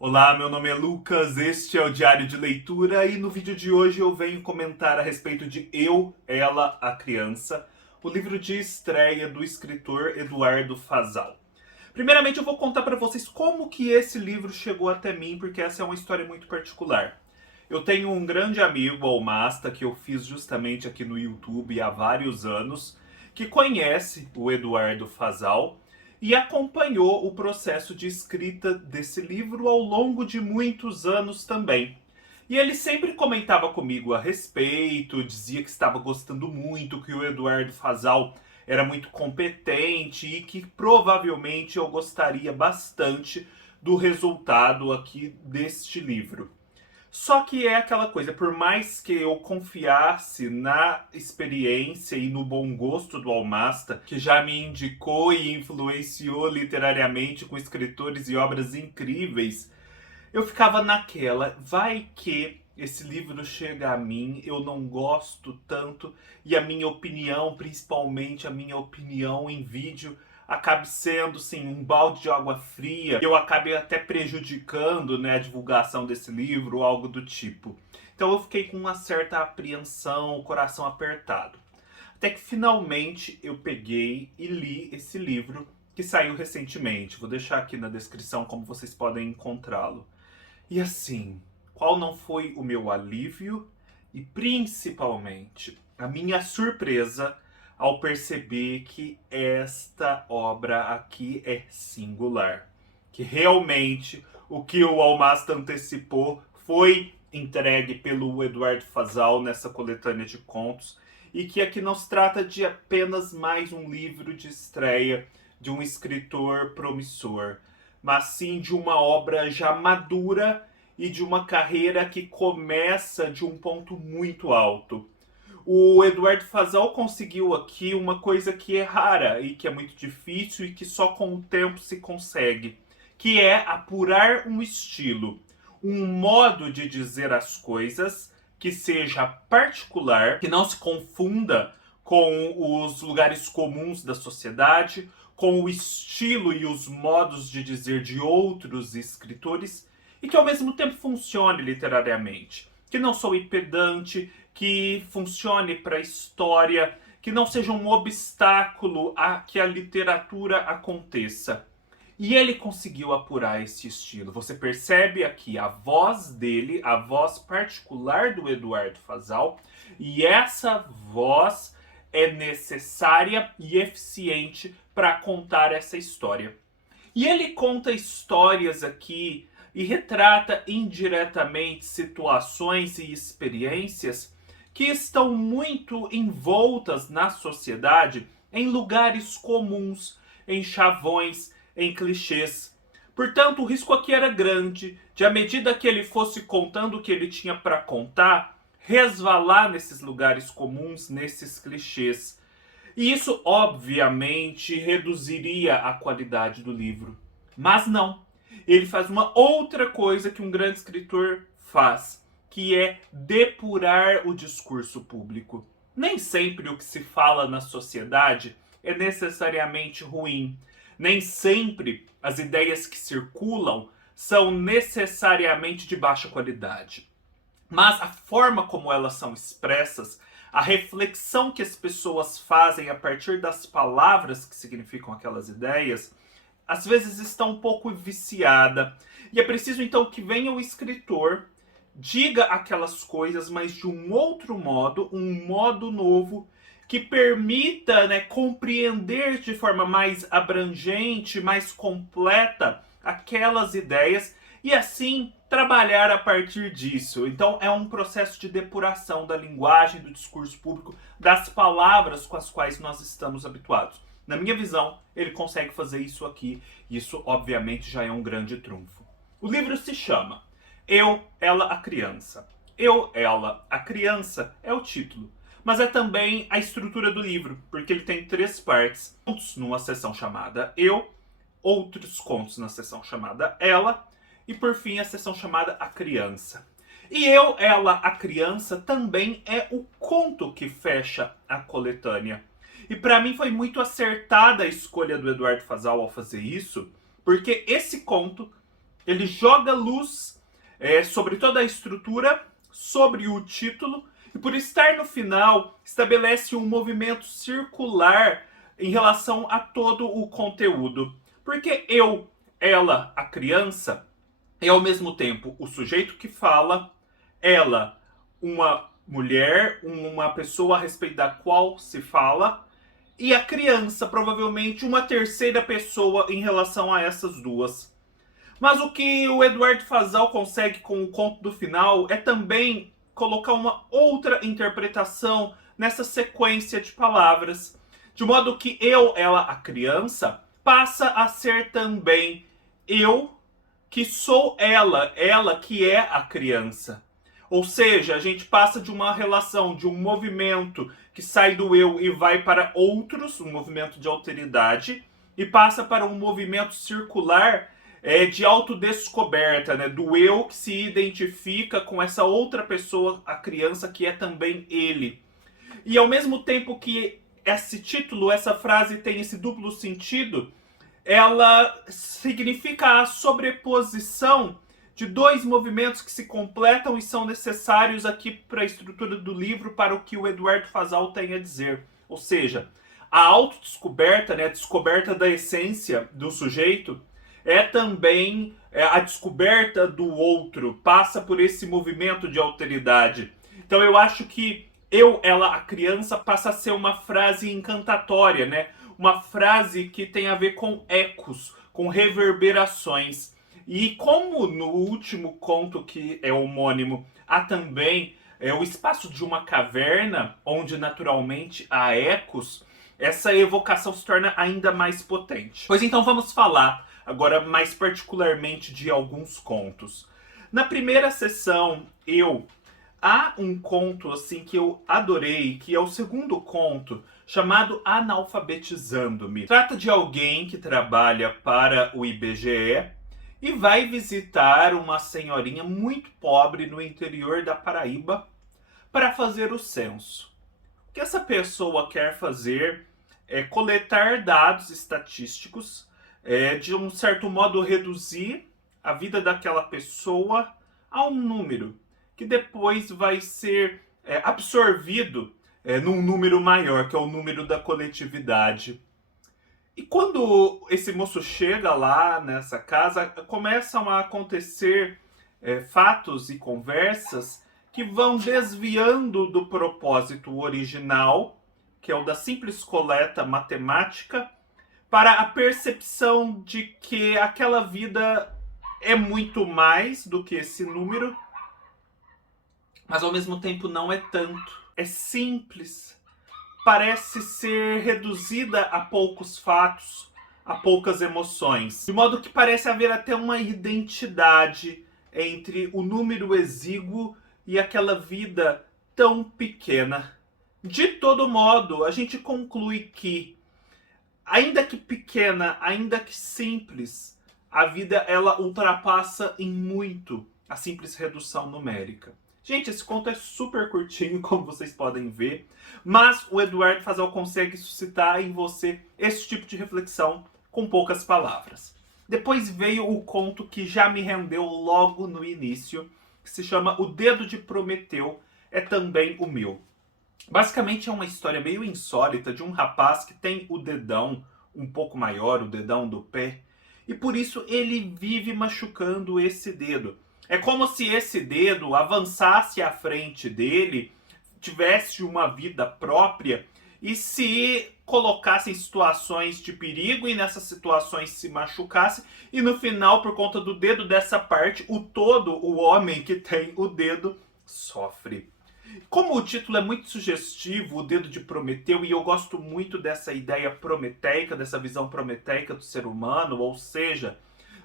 Olá, meu nome é Lucas, este é o Diário de Leitura e no vídeo de hoje eu venho comentar a respeito de Eu, Ela, a Criança, o livro de estreia do escritor Eduardo Fazal. Primeiramente eu vou contar para vocês como que esse livro chegou até mim, porque essa é uma história muito particular. Eu tenho um grande amigo, Almasta, que eu fiz justamente aqui no YouTube há vários anos, que conhece o Eduardo Fazal e acompanhou o processo de escrita desse livro ao longo de muitos anos também. E ele sempre comentava comigo a respeito, dizia que estava gostando muito, que o Eduardo Fazal era muito competente e que provavelmente eu gostaria bastante do resultado aqui deste livro. Só que é aquela coisa, por mais que eu confiasse na experiência e no bom gosto do Almasta, que já me indicou e influenciou literariamente com escritores e obras incríveis, eu ficava naquela, vai que esse livro chega a mim, eu não gosto tanto e a minha opinião, principalmente a minha opinião em vídeo, acabe sendo sim um balde de água fria, eu acabe até prejudicando, né, a divulgação desse livro ou algo do tipo. Então eu fiquei com uma certa apreensão, o coração apertado. Até que finalmente eu peguei e li esse livro que saiu recentemente. Vou deixar aqui na descrição como vocês podem encontrá-lo. E assim, qual não foi o meu alívio e principalmente a minha surpresa ao perceber que esta obra aqui é singular. Que realmente o que o Almasta antecipou foi entregue pelo Eduardo Fazal nessa coletânea de contos e que aqui não se trata de apenas mais um livro de estreia de um escritor promissor, mas sim de uma obra já madura e de uma carreira que começa de um ponto muito alto. O Eduardo Fazal conseguiu aqui uma coisa que é rara e que é muito difícil e que só com o tempo se consegue, que é apurar um estilo, um modo de dizer as coisas que seja particular, que não se confunda com os lugares comuns da sociedade, com o estilo e os modos de dizer de outros escritores e que ao mesmo tempo funcione literariamente. Que não sou pedante, que funcione para a história, que não seja um obstáculo a que a literatura aconteça. E ele conseguiu apurar esse estilo. Você percebe aqui a voz dele, a voz particular do Eduardo Fazal, e essa voz é necessária e eficiente para contar essa história. E ele conta histórias aqui e retrata indiretamente situações e experiências que estão muito envoltas na sociedade em lugares comuns, em chavões, em clichês. Portanto, o risco aqui era grande de, à medida que ele fosse contando o que ele tinha para contar, resvalar nesses lugares comuns, nesses clichês. E isso, obviamente, reduziria a qualidade do livro. Mas não. Ele faz uma outra coisa que um grande escritor faz, que é depurar o discurso público. Nem sempre o que se fala na sociedade é necessariamente ruim. Nem sempre as ideias que circulam são necessariamente de baixa qualidade. Mas a forma como elas são expressas, a reflexão que as pessoas fazem a partir das palavras que significam aquelas ideias, às vezes está um pouco viciada. E é preciso então que venha o escritor, diga aquelas coisas, mas de um outro modo, um modo novo, que permita, né, compreender de forma mais abrangente, mais completa aquelas ideias e assim trabalhar a partir disso. Então é um processo de depuração da linguagem, do discurso público, das palavras com as quais nós estamos habituados. Na minha visão, ele consegue fazer isso aqui. Isso, obviamente, já é um grande trunfo. O livro se chama Eu, Ela, a Criança. Eu, Ela, a Criança é o título, mas é também a estrutura do livro, porque ele tem 3 partes. Contos numa seção chamada Eu, outros contos na seção chamada Ela e, por fim, a seção chamada A Criança. E Eu, Ela, a Criança também é o conto que fecha a coletânea. E para mim foi muito acertada a escolha do Eduardo Fazal ao fazer isso, porque esse conto ele joga luz sobre toda a estrutura, sobre o título, e por estar no final, estabelece um movimento circular em relação a todo o conteúdo. Porque eu, ela, a criança, é ao mesmo tempo o sujeito que fala, ela, uma mulher, uma pessoa a respeito da qual se fala, e a criança, provavelmente uma terceira pessoa em relação a essas duas. Mas o que o Eduardo Fazal consegue com o conto do final é também colocar uma outra interpretação nessa sequência de palavras. De modo que eu, ela, a criança, passa a ser também eu, que sou ela, ela que é a criança. Ou seja, a gente passa de uma relação, de um movimento que sai do eu e vai para outros, um movimento de alteridade, e passa para um movimento circular de autodescoberta, né? Do eu que se identifica com essa outra pessoa, a criança, que é também ele. E ao mesmo tempo que esse título, essa frase tem esse duplo sentido, ela significa a sobreposição de dois movimentos que se completam e são necessários aqui para a estrutura do livro, para o que o Eduardo Fazal tem a dizer. Ou seja, a autodescoberta, né, a descoberta da essência do sujeito, é também a descoberta do outro, passa por esse movimento de alteridade. Então eu acho que eu, ela, a criança passa a ser uma frase encantatória, né? Uma frase que tem a ver com ecos, com reverberações. E como no último conto, que é homônimo, há também o espaço de uma caverna, onde naturalmente há ecos, essa evocação se torna ainda mais potente. Pois então vamos falar agora mais particularmente de alguns contos. Na primeira sessão, há um conto assim que eu adorei, que é o segundo conto, chamado Analfabetizando-me. Trata de alguém que trabalha para o IBGE e vai visitar uma senhorinha muito pobre no interior da Paraíba para fazer o censo. O que essa pessoa quer fazer é coletar dados estatísticos, de um certo modo reduzir a vida daquela pessoa a um número, que depois vai ser absorvido num número maior, que é o número da coletividade. E quando esse moço chega lá nessa casa, começam a acontecer fatos e conversas que vão desviando do propósito original, que é o da simples coleta matemática, para a percepção de que aquela vida é muito mais do que esse número, mas ao mesmo tempo não é tanto. É simples, parece ser reduzida a poucos fatos, a poucas emoções. De modo que parece haver até uma identidade entre o número exíguo e aquela vida tão pequena. De todo modo, a gente conclui que, ainda que pequena, ainda que simples, a vida ela ultrapassa em muito a simples redução numérica. Gente, esse conto é super curtinho, como vocês podem ver, mas o Eduardo Fazal consegue suscitar em você esse tipo de reflexão com poucas palavras. Depois veio o conto que já me rendeu logo no início, que se chama O Dedo de Prometeu, é também o meu. Basicamente é uma história meio insólita de um rapaz que tem o dedão um pouco maior, o dedão do pé, e por isso ele vive machucando esse dedo. É como se esse dedo avançasse à frente dele, tivesse uma vida própria e se colocasse em situações de perigo e nessas situações se machucasse, e no final, por conta do dedo dessa parte, o todo, o homem que tem o dedo, sofre. Como o título é muito sugestivo, O Dedo de Prometeu, e eu gosto muito dessa ideia prometeica, dessa visão prometeica do ser humano, ou seja,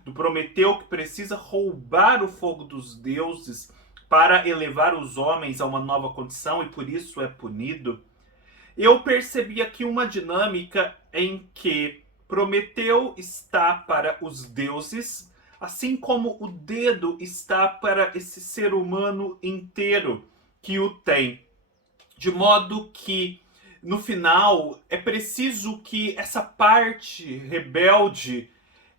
do Prometeu que precisa roubar o fogo dos deuses para elevar os homens a uma nova condição e por isso é punido, eu percebi aqui uma dinâmica em que Prometeu está para os deuses, assim como o dedo está para esse ser humano inteiro que o tem. De modo que, no final, é preciso que essa parte rebelde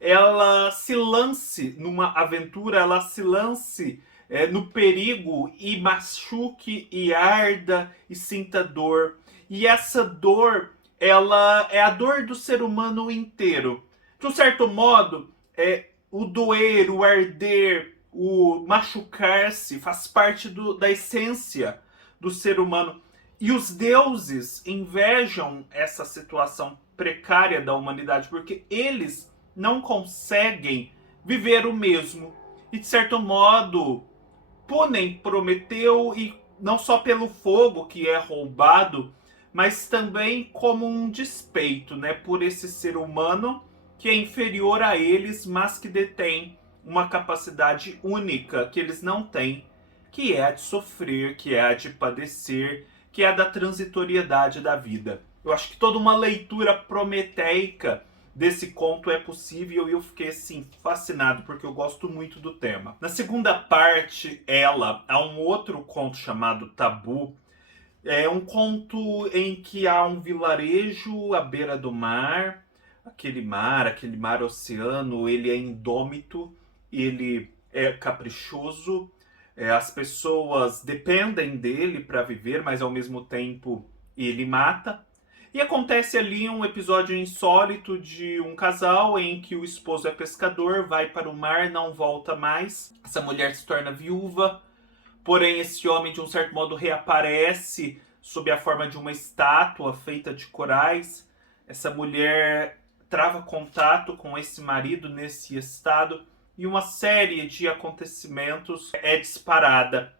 ela se lance numa aventura, ela se lance no perigo e machuque e arda e sinta dor. E essa dor, ela é a dor do ser humano inteiro. De um certo modo, o doer, o arder, o machucar-se faz parte da essência do ser humano. E os deuses invejam essa situação precária da humanidade, porque eles não conseguem viver o mesmo. E de certo modo punem Prometeu, e não só pelo fogo que é roubado, mas também como um despeito, né, por esse ser humano que é inferior a eles, mas que detém uma capacidade única que eles não têm, que é a de sofrer, que é a de padecer, que é a da transitoriedade da vida. Eu acho que toda uma leitura prometeica desse conto é possível e eu fiquei assim fascinado porque eu gosto muito do tema. Na segunda parte, há um outro conto chamado Tabu. É um conto em que há um vilarejo à beira do mar. Aquele mar oceano, ele é indômito, ele é caprichoso. As pessoas dependem dele para viver, mas ao mesmo tempo ele mata. E acontece ali um episódio insólito de um casal em que o esposo é pescador, vai para o mar, não volta mais. Essa mulher se torna viúva, porém esse homem de um certo modo reaparece sob a forma de uma estátua feita de corais. Essa mulher trava contato com esse marido nesse estado e uma série de acontecimentos é disparada.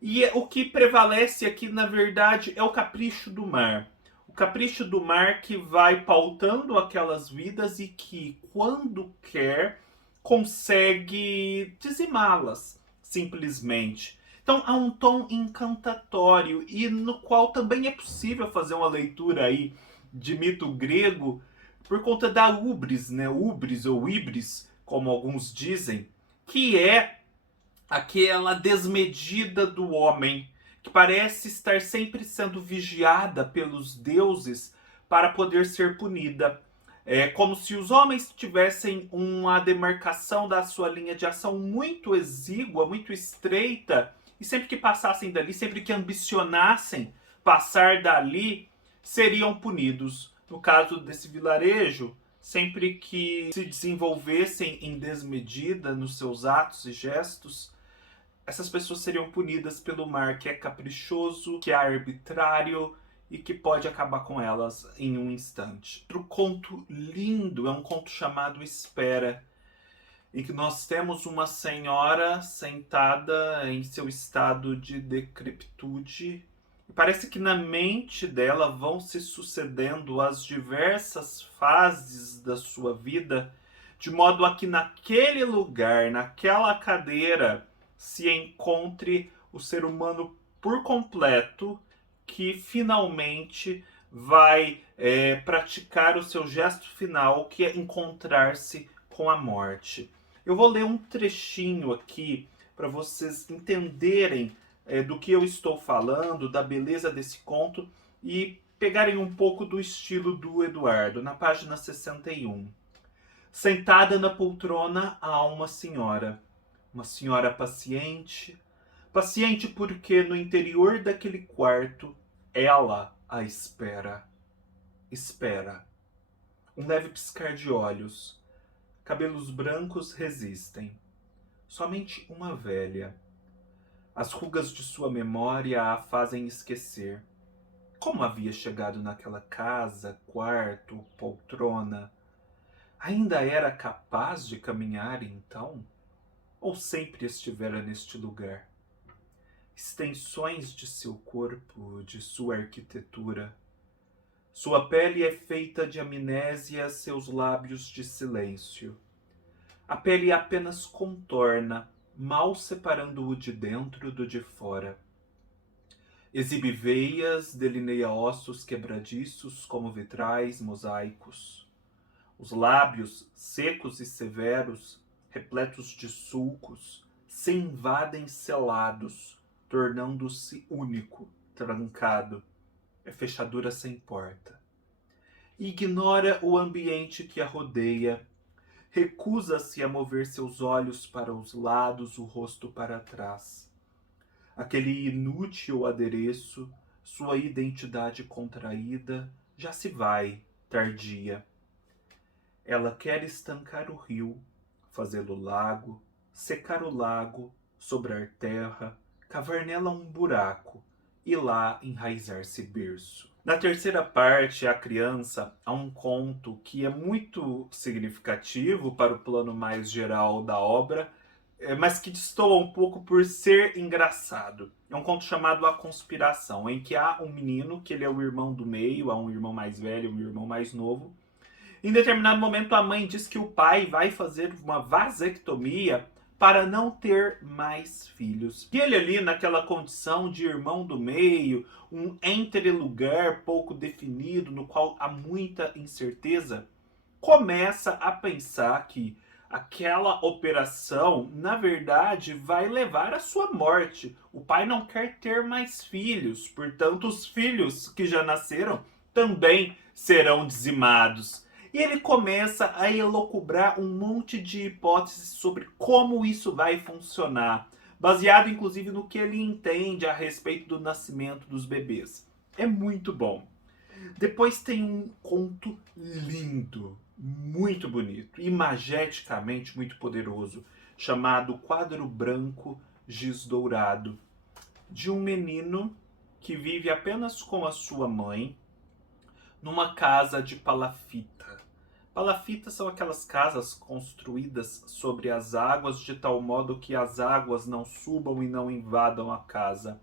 E o que prevalece aqui, na verdade, é o capricho do mar. O capricho do mar que vai pautando aquelas vidas e que, quando quer, consegue dizimá-las, simplesmente. Então há um tom encantatório e no qual também é possível fazer uma leitura aí de mito grego por conta da ubris, né? Ubris ou ibris, como alguns dizem, que é aquela desmedida do homem que parece estar sempre sendo vigiada pelos deuses para poder ser punida. É como se os homens tivessem uma demarcação da sua linha de ação muito exígua, muito estreita, e sempre que passassem dali, sempre que ambicionassem passar dali, seriam punidos. No caso desse vilarejo, sempre que se desenvolvessem em desmedida nos seus atos e gestos, essas pessoas seriam punidas pelo mar, que é caprichoso, que é arbitrário e que pode acabar com elas em um instante. Outro conto lindo é um conto chamado Espera, em que nós temos uma senhora sentada em seu estado de decrepitude. E parece que na mente dela vão se sucedendo as diversas fases da sua vida, de modo a que naquele lugar, naquela cadeira, se encontre o ser humano por completo, que finalmente vai praticar o seu gesto final, que é encontrar-se com a morte. Eu vou ler um trechinho aqui para vocês entenderem do que eu estou falando, da beleza desse conto e pegarem um pouco do estilo do Eduardo. Na página 61. Sentada na poltrona há uma senhora paciente, paciente porque no interior daquele quarto ela a espera. Espera. Um leve piscar de olhos. Cabelos brancos resistem. Somente uma velha. As rugas de sua memória a fazem esquecer. Como havia chegado naquela casa, quarto, poltrona? Ainda era capaz de caminhar então? Ou sempre estivera neste lugar? Extensões de seu corpo, de sua arquitetura. Sua pele é feita de amnésia, seus lábios de silêncio. A pele apenas contorna, mal separando-o de dentro do de fora. Exibe veias, delineia ossos quebradiços como vitrais mosaicos. Os lábios, secos e severos, repletos de sulcos, se invadem selados, tornando-se único, trancado. É fechadura sem porta. Ignora o ambiente que a rodeia. Recusa-se a mover seus olhos para os lados, o rosto para trás. Aquele inútil adereço, sua identidade contraída, já se vai, tardia. Ela quer estancar o rio, fazê-lo lago, secar o lago, sobrar terra, cavar nela um buraco e lá enraizar-se berço. Na terceira parte, A Criança, há um conto que é muito significativo para o plano mais geral da obra, mas que destoa um pouco por ser engraçado. É um conto chamado A Conspiração, em que há um menino, que ele é o irmão do meio, há um irmão mais velho e um irmão mais novo. Em determinado momento, a mãe diz que o pai vai fazer uma vasectomia para não ter mais filhos. E ele ali, naquela condição de irmão do meio, um entre-lugar pouco definido, no qual há muita incerteza, começa a pensar que aquela operação, na verdade, vai levar à sua morte. O pai não quer ter mais filhos, portanto, os filhos que já nasceram também serão dizimados. E ele começa a elocubrar um monte de hipóteses sobre como isso vai funcionar, baseado inclusive no que ele entende a respeito do nascimento dos bebês. É muito bom. Depois tem um conto lindo, muito bonito, imageticamente muito poderoso, chamado Quadro Branco Giz Dourado, de um menino que vive apenas com a sua mãe numa casa de palafita. Palafitas são aquelas casas construídas sobre as águas de tal modo que as águas não subam e não invadam a casa.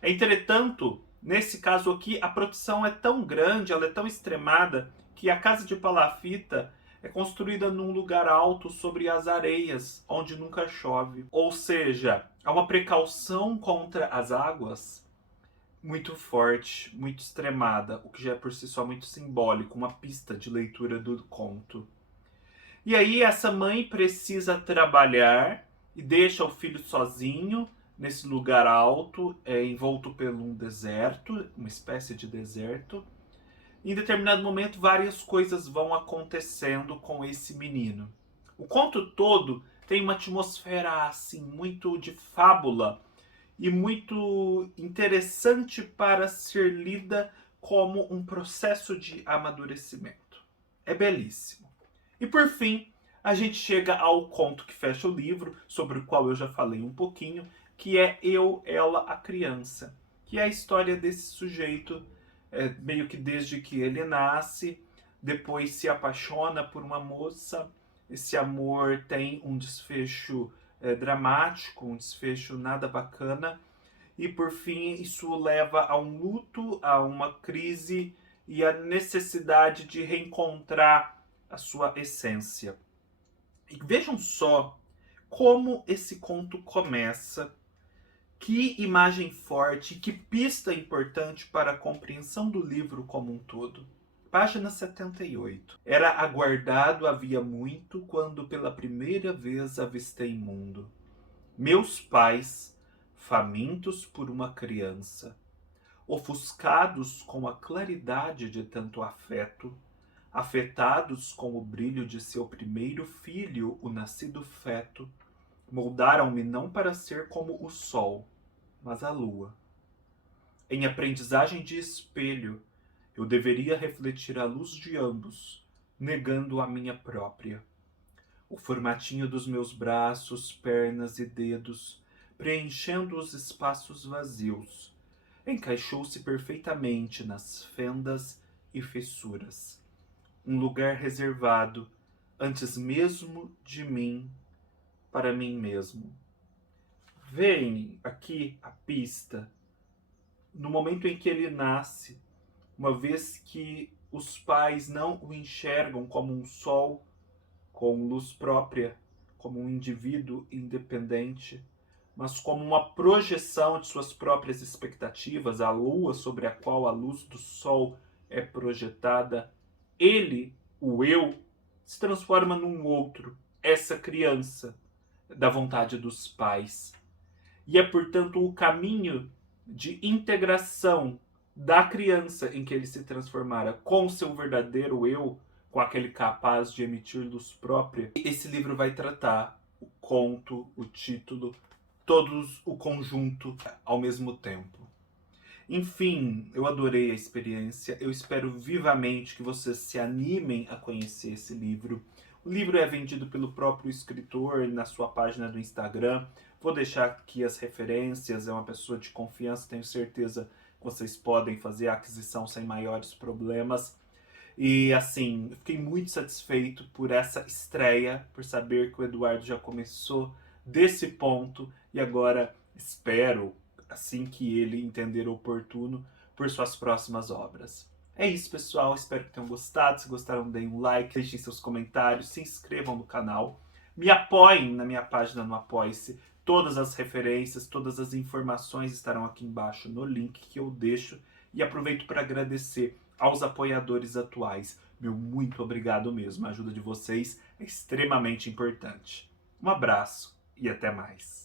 Entretanto, nesse caso aqui, a proteção é tão grande, ela é tão extremada, que a casa de palafita é construída num lugar alto sobre as areias, onde nunca chove. Ou seja, há uma precaução contra as águas muito forte, muito extremada, o que já é por si só muito simbólico, uma pista de leitura do conto. E aí essa mãe precisa trabalhar e deixa o filho sozinho nesse lugar alto, envolto por um deserto, uma espécie de deserto. Em determinado momento, várias coisas vão acontecendo com esse menino. O conto todo tem uma atmosfera assim muito de fábula e muito interessante para ser lida como um processo de amadurecimento. É belíssimo. E por fim, a gente chega ao conto que fecha o livro, sobre o qual eu já falei um pouquinho, que é Eu, Ela, a Criança, que é a história desse sujeito, meio que desde que ele nasce, depois se apaixona por uma moça, esse amor tem um desfecho dramático, um desfecho nada bacana, e por fim isso leva a um luto, a uma crise e a necessidade de reencontrar a sua essência. E vejam só como esse conto começa, que imagem forte, que pista importante para a compreensão do livro como um todo. Página 78. Era aguardado havia muito quando pela primeira vez avistei mundo. Meus pais, famintos por uma criança, ofuscados com a claridade de tanto afeto, afetados com o brilho de seu primeiro filho, o nascido feto, moldaram-me não para ser como o sol, mas a lua. Em aprendizagem de espelho, eu deveria refletir a luz de ambos, negando a minha própria. O formatinho dos meus braços, pernas e dedos, preenchendo os espaços vazios, encaixou-se perfeitamente nas fendas e fissuras. Um lugar reservado, antes mesmo de mim, para mim mesmo. Veem aqui a pista. No momento em que ele nasce, uma vez que os pais não o enxergam como um sol com luz própria, como um indivíduo independente, mas como uma projeção de suas próprias expectativas, a lua sobre a qual a luz do sol é projetada, ele, o eu, se transforma num outro, essa criança da vontade dos pais. E é, portanto, o caminho de integração da criança em que ele se transformara com seu verdadeiro eu com aquele capaz de emitir luz própria. Esse livro vai tratar o conto, o título, todos o conjunto ao mesmo tempo. Enfim, eu adorei a experiência. Eu espero vivamente que vocês se animem a conhecer esse livro. O livro é vendido pelo próprio escritor na sua página do Instagram. Vou deixar aqui as referências. É uma pessoa de confiança, tenho certeza que vocês podem fazer a aquisição sem maiores problemas. E assim, eu fiquei muito satisfeito por essa estreia, por saber que o Eduardo já começou desse ponto e agora espero, assim que ele entender oportuno, por suas próximas obras. É isso, pessoal. Espero que tenham gostado. Se gostaram, deem um like, deixem seus comentários, se inscrevam no canal, me apoiem na minha página no Apoie-se. Todas as referências, todas as informações estarão aqui embaixo no link que eu deixo. E aproveito para agradecer aos apoiadores atuais. Meu muito obrigado mesmo. A ajuda de vocês é extremamente importante. Um abraço e até mais.